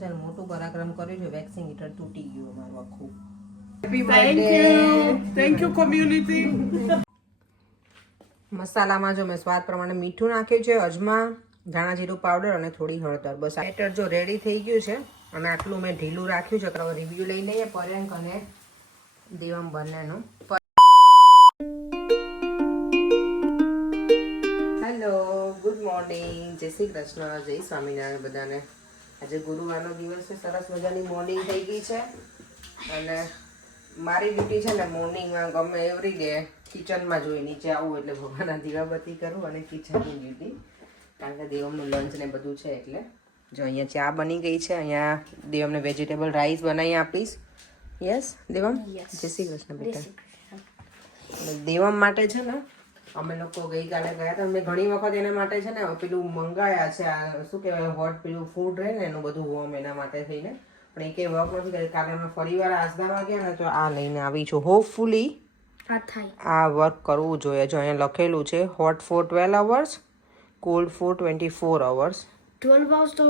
ચાલ મોટું પરાક્રમ કર્યું છે. વેક્સિંગ હીટર તૂટી ગયું અમારું આખું. Thank you community. મસાલામાં જો મેં સ્વાદ પ્રમાણે મીઠું નાખ્યું છે, અજમા, ધાણા જીરું પાવડર અને થોડી હળદર. બસ બેટર જો રેડી થઈ ગયું છે અને આટલું મેં ઢીલું રાખ્યું છે. તો રિવ્યુ લઈ લઈએ પર્યંક અને દેવમ બંનેનું. હેલો, ગુડ મોર્નિંગ, જય શ્રી કૃષ્ણ, જય સ્વામિનારાયણ બધાને. આજે ગુરુવારનો દિવસ છે. સરસ મજાની મોર્નિંગ થઈ ગઈ છે અને મારી ડ્યુટી છે ને મોર્નિંગમાં ગમે એવરી ડે કિચનમાં જોઈ નીચે આવું એટલે ભગવાનના દીવાબત્તી કરું અને કિચનની ડ્યુટી, કારણ કે દેવમનું લંચ ને બધું છે. એટલે જો અહીંયા ચા બની ગઈ છે. અહીંયા દેવમને વેજીટેબલ રાઈસ બનાવી આપીશ. યસ દેવમ, જય શ્રી કૃષ્ણ બેટા. દેવમ માટે છે ને અમે લોકો ગઈકાલે ગયા હતા. મેં ઘણી વખત એના માટે છે ને પેલું મંગાયા છે, આ શું કહેવાય હોટ પેલું ફૂડ રહે ને એનું બધું વોમ એના માટે થઈને, પણ એ કંઈ વર્ક નથી કર્યું. કાલે અમે ફરી વાર આસદામાં ગયા ને તો આ લઈને આવી છું. હોપફુલી આ વર્ક કરવું જોઈએ. જો અહીંયા લખેલું છે hot for 12 hours, cold for 24 hours. 12 hours તો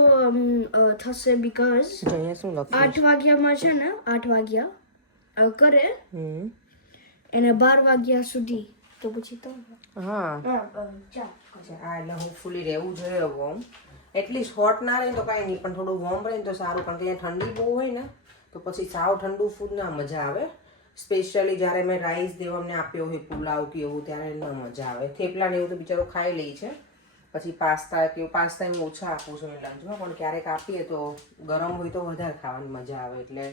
થશે બીકોઝ જો અહીંયા શું લખ્યું 8 વાગ્યામાં છે ને 8 વાગ્યા કરે એને 12 વાગ્યા સુધી તો પછી તો હા આ એટલે હોપફુલી રહેવું જોઈએ વોર્મ. એટલીસ્ટ હોટ ના રહે તો કાંઈ નહીં, પણ થોડું વોર્મ રહે તો સારું, કારણ કે અહીંયા ઠંડી બહુ હોય ને તો પછી સાવ ઠંડુ ફૂડ ના મજા આવે. સ્પેશિયલી જ્યારે મેં રાઈસ દેવમને આપ્યો હોય પુલાવ કે એવું ત્યારે ના મજા આવે. થેપલા ને એવું તો બિચારો ખાઈ લે છે. પછી પાસ્તા કે પાસ્તા એમ ઓછા આપું છું લંચમાં, પણ ક્યારેક આપીએ તો ગરમ હોય તો વધારે ખાવાની મજા આવે. એટલે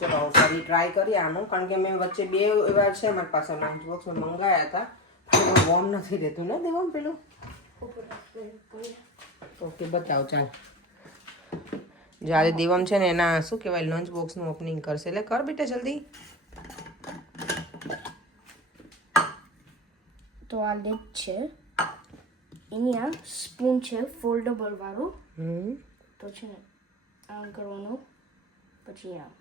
ચલો ફરી ટ્રાય કરીએ આનું, કારણ કે મેં વચ્ચે 2 એવા છે મારી પાસે લંચ બોક્સમાં મંગાયા હતા, પણ વોર્મ નથી રહેતું ને દેવમ પેલું. ઓકે બતાવો ચાલ. જ્યારે દેવમ છે ને એના શું કહેવાય લંચ બોક્સનું ઓપનિંગ કરશે, એટલે કર બેટા જલ્દી. તો આ લેટ છે, એની આ સ્પૂન છે ફોલ્ડેબલ વાળું. તો છે ને આમ કરવાનું, પછી આમ.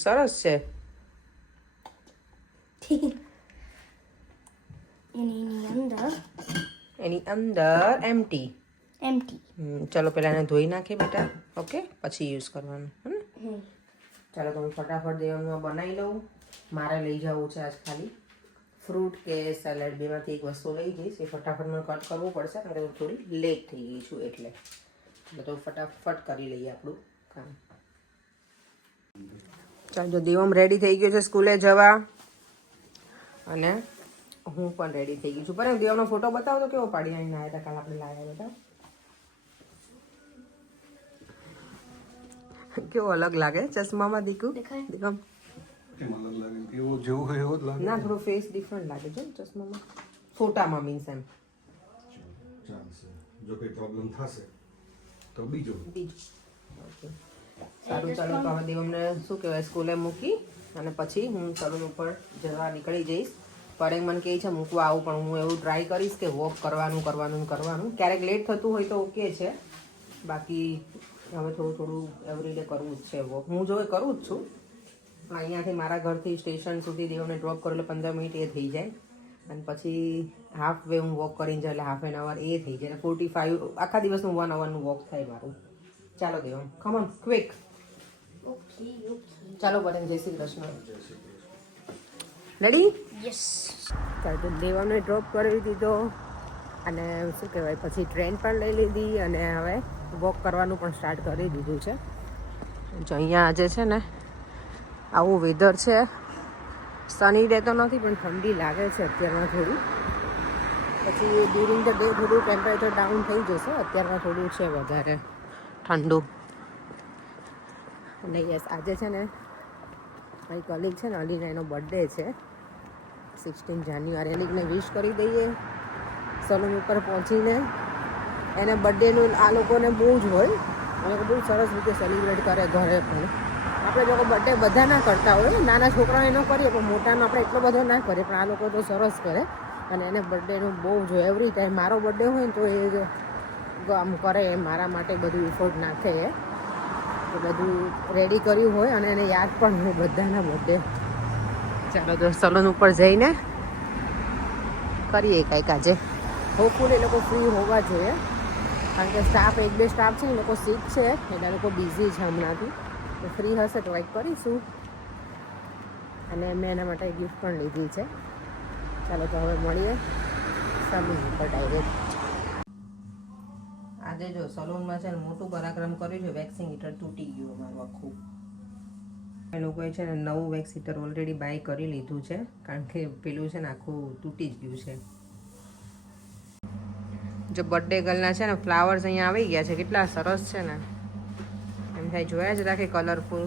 સરસ છે. એની અંદર એમ્ટી. ચલો પહેલાં એને ધોઈ નાખીએ બેટા. ઓકે, પછી યુઝ કરવાનું. ચાલો તમે ફટાફટ દેવનમાં બનાવી લઉં. મારે લઈ જવું છે આજ ખાલી ફ્રૂટ કે સેલેડ, બેમાંથી એક વસ્તુ લઈ જઈશ. એ ફટાફટ મને કટ કરવું પડશે, કારણ કે થોડી લેટ થઈ ગઈ છું એટલે તો ફટાફટ કરી લઈએ આપણું કામ. ચાલો દેવમ રેડી થઈ ગયો છે સ્કૂલે જવા, અને હું પણ રેડી થઈ ગઈ છું. પણ દેવનો ફોટો બતાવો તો કેવો પાડી આવીને આવ્યા હતા કાલે આપણે લાવ્યા બધા. કેવો અલગ લાગે ચશ્મામાં દીકુ દેવમ? ના થોડો ફેસ ડિફરન્ટ લાગે છે ચશ્મામાં, ફોટામાં મીન્સ એમ. જો કોઈ પ્રોબ્લેમ થશે તો બીજું ઓકે સારું. ચાલો તો હવે દેવમને શું કહેવાય સ્કૂલે મૂકી અને પછી હું સલૂન ઉપર જવા નીકળી જઈશ. પરેંગ મને કહે છે મૂકવા આવું, પણ હું એવું ટ્રાય કરીશ કે વોક કરવાનું. ક્યારેક લેટ થતું હોય તો ઓકે છે, બાકી હવે થોડું એવરીડે કરવું જ છે વોક. હું જો કરું જ છું, પણ અહીંયાથી મારા ઘરથી સ્ટેશન સુધી દેવને ડ્રોપ કરો એટલે 15 મિનિટ એ થઈ જાય, અને પછી હાફ વે હું વોક કરીને જાઉં એટલે હાફ એન અવર એ થઈ જાય. 45 આખા દિવસનું 1 અવરનું વોક થાય મારું. ચાલો દેવમ કમ ઓન ક્વિક. ચાલો પટેલ, જય શ્રી કૃષ્ણ. રેડી? યસ. ચાલો તો દેવમને ડ્રોપ કરી દીધો અને શું કહેવાય પછી ટ્રેન પણ લઈ લીધી અને હવે વોક કરવાનું પણ સ્ટાર્ટ કરી દીધું છે. જો અહીંયા આજે છે ને આવું વેધર છે. સની ડે તો નથી પણ ઠંડી લાગે છે અત્યારમાં થોડી. પછી ડ્યુરિંગ ધ ડે થોડું ટેમ્પરેચર ડાઉન થઈ જશે. અત્યારમાં થોડું છે વધારે ઠંડુ. અને યસ આજે છે ને મારી કલીગ છે ને અલીના એનો બર્થડે છે 16 જાન્યુઆરી. અલીગને વિશ કરી દઈએ સલૂન ઉપર પહોંચીને. એને બર્થડેનું આ લોકોને બહુ જ હોય, અમે બહુ સરસ રીતે સેલિબ્રેટ કરે ઘરે પણ. આપણે લોકો બર્થડે બધા ના કરતા હોય, નાના છોકરાઓ એનો કરીએ પણ મોટાનો આપણે એટલો બધો ના કરીએ, પણ આ લોકો તો સરસ કરે. અને એને બર્થડેનું બહુ જ હોય. એવરી ટાઈમ મારો બર્થડે હોય ને તો એ આમ કરે, મારા માટે બધું ઇફોર્ટ નાખે. તો બધું રેડી કર્યું હોય અને એને યાદ પણ હોય બધાના બર્થડે. ચાલો તો સલૂન ઉપર જઈને કરીએ કાંઈક આજે. હોપફુલ એ લોકો ફ્રી હોવા જોઈએ. કારણ કે સ્ટાફ 1-2 સ્ટાફ છે એ લોકો સિક છે એટલે એ લોકો બિઝી છે હમણાંથી. તો ફ્રી હશે તો કંઈક કરીશું. અને મેં એના માટે ગિફ્ટ પણ લીધી છે. ચાલો તો હવે મળીએ સલૂન ઉપર ડાયરેક્ટ. આજે જો સલૂનમાં છે ને મોટું પરાક્રમ કર્યું છે. વેક્સિંગ હીટર તૂટી ગયું અમારું આખું. એ લોકોએ છે ને નવું વેક્સ હીટર ઓલરેડી બાય કરી લીધું છે કારણ કે પેલું છે ને આખું તૂટી જ ગયું છે. જો બર્થડે ગર્લના છે ને ફ્લાવર્સ અહીંયા આવી ગયા છે. કેટલા સરસ છે ને, એમ થાય જોયા જ રાખે. કલરફુલ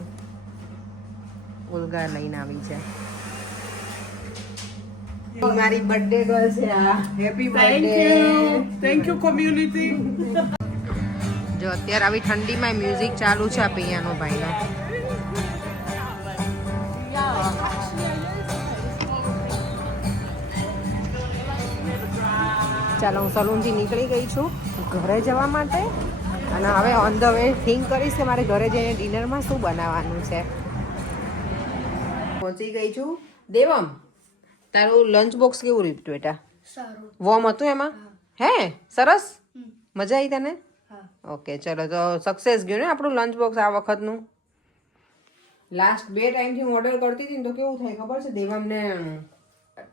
ઉલગા લઈને આવી છે. મારી બર્થડે ગર્લ છે આ. Happy birthday. Thank you community. જો અત્યારે આવી ઠંડીમાં મ્યુઝિક ચાલુ છે આ પિયાનો ભાઈનો. ચાલો હું સલૂનથી નીકળી ગઈ છું ઘરે જવા માટે. અને હવે ઓન ધ વે થિંક કરીશ કે મારે ઘરે જઈને ડિનરમાં શું બનાવવાનું છે. પહોંચી ગઈ છું. દેવમ, તારું લંચ બોક્સ કેવું રહ્યું બેટા? સારું. વોર્મ હતું એમાં? હે સરસ, મજા આવી તને? હા. ઓકે ચલો તો સક્સેસ ગયું ને આપણું લંચ બોક્સ આ વખતનું. લાસ્ટ 2 ટાઈમથી હું ઓર્ડર કરતી હતી ને તો કેવું થાય ખબર છે, દેવામને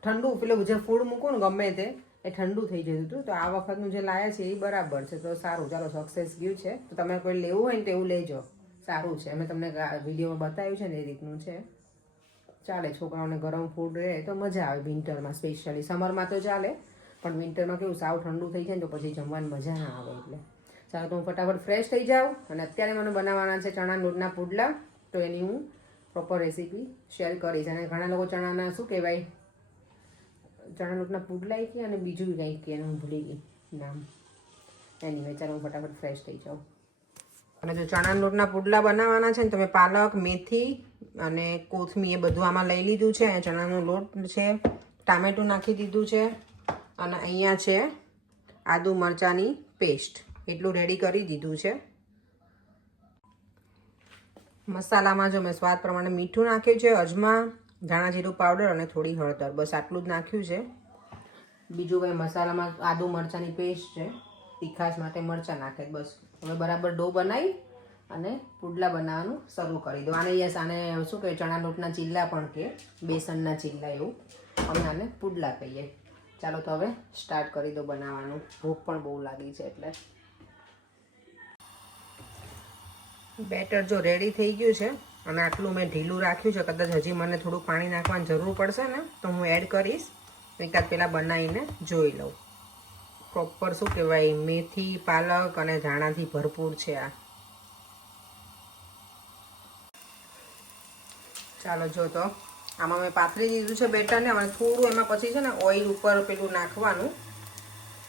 ઠંડુ પેલું જે ફૂડ મૂકું ને ગમે તે એ ઠંડુ થઈ જતું હતું. તો આ વખતનું જે લાયા છે એ બરાબર છે. તો સારું, ચાલો સક્સેસ ગયું છે. તો તમે કોઈ લેવું હોય ને તો એવું લેજો, સારું છે. અમે તમને વિડીયોમાં બતાવ્યું છે ને એ રીતનું છે. ચાલે, છોકરાઓને ગરમ ફૂડ રહે તો મજા આવે વિન્ટરમાં. સ્પેશિયલી સમરમાં તો ચાલે પણ વિન્ટરમાં કેવું સાવ ઠંડુ થઈ જાય ને તો પછી જમવાની મજા ના આવે. એટલે ચાલો તો હું ફટાફટ ફ્રેશ થઈ જાઉં. અને અત્યારે મને બનાવવાના છે ચણા લોટના પુડલા. તો એની હું પ્રોપર રેસીપી શેર કરીશ. અને ઘણા લોકો ચણાના શું કહેવાય, ચણા લોટના પુડલા કે અને બીજું કંઈક કે હું ભૂલી ગઈ નામ. એની ચાલો હું ફટાફટ ફ્રેશ થઈ જાઉં. અને જો ચણા લોટના પુડલા બનાવવાના છે ને, તમે પાલક, મેથી અને કોથમી એ બધું આમાં લઈ લીધું છે. અહીંયા ચણાનો લોટ છે, ટામેટું નાખી દીધું છે અને અહીંયા છે આદુ મરચાંની પેસ્ટ. એટલું રેડી કરી દીધું છે. મસાલામાં જો મેં સ્વાદ પ્રમાણે મીઠું નાખ્યું છે, અજમા, ધાણા જીરું પાવડર અને થોડી હળદર, બસ આટલું જ નાખ્યું છે. બીજું કંઈ મસાલામાં આદુ મરચાંની પેસ્ટ છે, તીખાશ માટે મરચાં નાખે બસ. હવે બરાબર ડો બનાવી અને પુડલા બનાવવાનું શરૂ કરી દો. આને યસ, આને શું કહે, ચણા લોટના ચીલા પણ કે બેસનના ચીલા, એવું અમે આને પુડલા કહીએ. ચાલો તો હવે સ્ટાર્ટ કરી દો બનાવવાનું. ભૂખ પણ બહુ લાગી છે એટલે. બેટર જો રેડી થઈ ગયું છે અને આટલું મેં ઢીલું રાખ્યું છે. કદાચ હજી મને થોડું પાણી નાખવાની જરૂર પડશે ને તો હું એડ કરીશ. એકાદ પહેલાં બનાવીને જોઈ લઉં. પ્રોપર શું કહેવાય, મેથી, પાલક અને ધાણાથી ભરપૂર છે આ. ચાલો જો તો આમાં મેં પાથરી દીધું છે બેટરને. હવે થોડું એમાં પછી છે ને ઓઇલ ઉપર પેલું નાખવાનું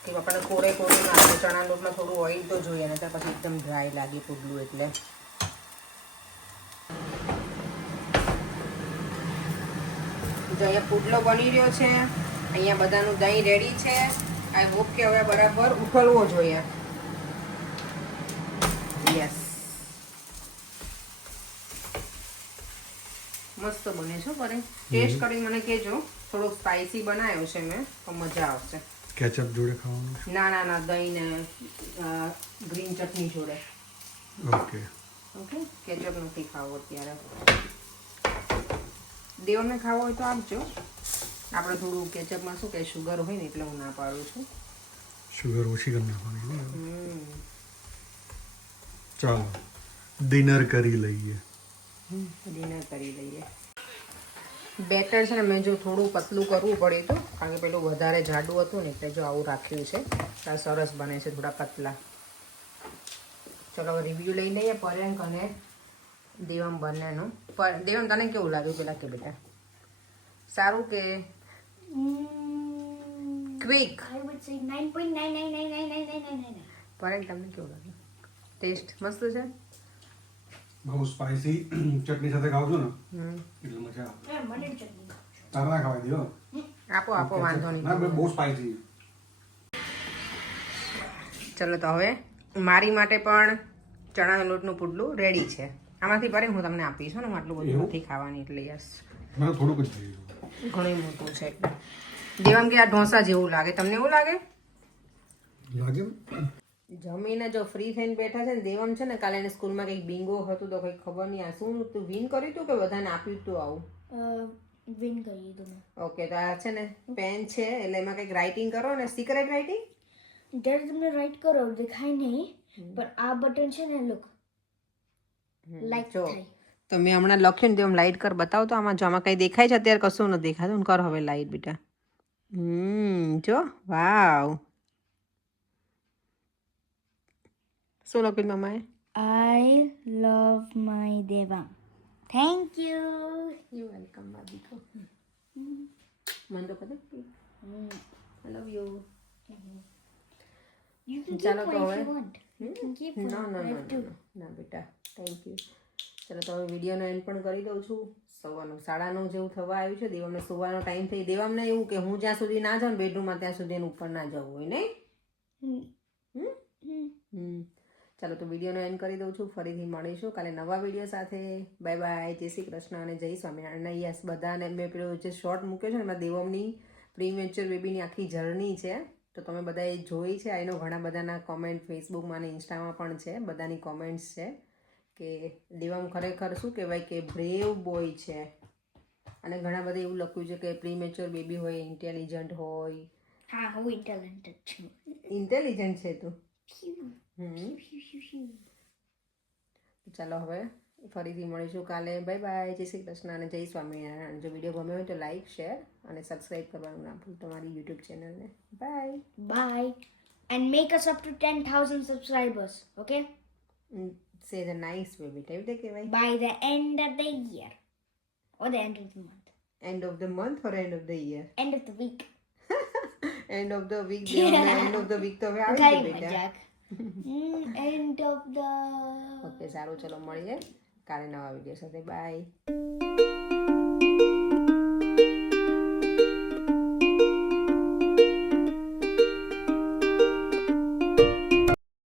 કે આપણને કોરે કોરું નાખે. ચણા લોટમાં થોડું ઓઇલ તો જોઈએ ને, ત્યાં પછી એકદમ ડ્રાય લાગે પુડલું. એટલે જો અહીંયા પુડલો બની રહ્યો છે. અહીંયા બધાનું દહીં રેડી છે. આઈ હોપ કે હવે બરાબર ઉકળવો જોઈએ. યસ, મસ્ત બને છે. પર ટેસ્ટ કરી મને કહેજો. થોડો સ્પાઇસી બનાવ્યો છે મેં તો મજા આવશે. કેચઅપ જોડે ખાવાનું? ના ના ના, દહીં ને ગ્રીન ચટણી જોડે. ઓકે ઓકે, કેચઅપ નથી ખાવો અત્યારે. દેવને ખાવો હોય તો આપજો. આપણે થોડું કેચઅપમાં શું કે શુગર હોય ને એટલે હું ના પાડું છું. શુગર ઓછી કરી નાખવાની. ચાલો ડિનર કરી લઈએ. ડિનર કરી લઈએ. બેટર છે ને મેં જો થોડું પતલું કરવું પડ્યું હતું કારણ કે પેલું વધારે જાડું હતું ને, એટલે જો આવું રાખ્યું છે. આ સરસ બને છે, થોડા પતલા. ચલો રિવ્યૂ લઈ લઈએ પર્યંક અને દેવમ બંનેનું. દેવમ તને કેવું લાગ્યું પેલા કે બેટા? સારું કે quick? I would say 9.999999999. Paryank તમને કેવું લાગ્યું? ટેસ્ટ મસ્ત છે? બહુ સ્પાઇસી ચટણી સાથે ખાવ છો ને એટલે મજા આવે. મને ચટણી. તારે ના ખાવા દો. આપો આપો, વાંધો ના, નહીં. બહુ સ્પાઇસી. ચલો તો હવે મારી માટે પણ ચણાના લોટનું પુડલું રેડી છે. આમાંથી પરે હું તમને આપીશ ને, હું આટલું બધું નથી ખાવાની એટલે. યસ, મને થોડુંક જ જોઈએ. ઘણું મોટું છે એટલે. દેવામ કે આ ઢોસા જેવું લાગે, તમને એવું લાગે? લાગે જમીને જો ફ્રી થઈને બેઠા છે ને દેવમ છે ને કાલે એને સ્કૂલમાં કંઈક બિંગો હતું તો કંઈક ખબર નહીં આ શું તું વિન કર્યું તું કે બધાને આપ્યું તું આવું વિન કરી દીધું મેં. ઓકે તો આ છે ને પેન છે એટલે એમાં કંઈક રાઇટિંગ કરો ને સિક્રેટ રાઇટિંગ જ્યારે તમે રાઈટ કરો દેખાય નહીં પણ આ બટન છે ને લુક લાઈક જો થાય. તો મેં હમણાં લખ્યું ને તેમ લાઇટ કર બતાવ તો આમાં જો આમાં કંઈ દેખાય છે અત્યારે કશું નથી દેખાતું કર હવે લાઇટ બેટા જો વાવ શું લખ્યું મમ્માએ I love my Devang. Thank you. You welcome my દીકરો મને તો કદે આઈ લવ યુ You can ચાલો keep તો one હવે if you want. You can keep one. ના ના I have two. ના બેટા થેન્ક યુ ચાલો તો હવે વિડીયોનો એન્ડ પણ કરી દઉં છું સવારનું 9:30 જેવું થવા આવ્યું છે દેવામને સુવાનો ટાઈમ થઈ દેવામને એવું કે હું જ્યાં સુધી ના જાઉં બેડરૂમમાં ત્યાં સુધી એને ઉપર ના જવું હોય નહીં ચાલો તો વિડીયોનો એન્ડ કરી દઉં છું ફરીથી મળીશું કાલે નવા વિડીયો સાથે બાય બાય જય શ્રી કૃષ્ણ અને જય સ્વામિનારાયણ યસ બધાને મેં પેલો જે શોર્ટ મૂક્યો છે ને એમાં દેવમની પ્રીમેચ્યોર બેબીની આખી જર્ની છે તો તમે બધાએ જોઈ છે એનો ઘણા બધાના કોમેન્ટ ફેસબુકમાં અને ઇન્સ્ટામાં પણ છે બધાની કોમેન્ટ્સ છે કે દેવમ ખરેખર શું કહેવાય કે બ્રેવ બોય છે અને ઘણા બધા એવું લખ્યું છે કે પ્રીમેચ્યોર બેબી હોય ઇન્ટેલિજન્ટ હોય હા હું ઇન્ટેલિજન્ટ છું. ઇન્ટેલિજન્ટ છે તું ચાલો હવે ફરીથી મળીશું કાલે બાય બાય જય શ્રી કૃષ્ણ અને જય સ્વામિનારાયણ જો વિડીયો ગમ્યો હોય તો લાઈક શેર અને સબસ્ક્રાઈબ કરવાનું ના ભૂલતા મારી યુટ્યુબ ચેનલને by Bye. And make us up to 10,000 subscribers. Okay? સે ધ નાઇસ વે બેટા એવું કહેવાય By the end of the year. Or the end of the month. End of the month or end of the year End of the week. End of the week end of the week તો હવે આવી Kari ગયું બેટા Majak. End of the... okay સારું ચલો મળીએ કાલે નવા વિડીયો સાથે બાય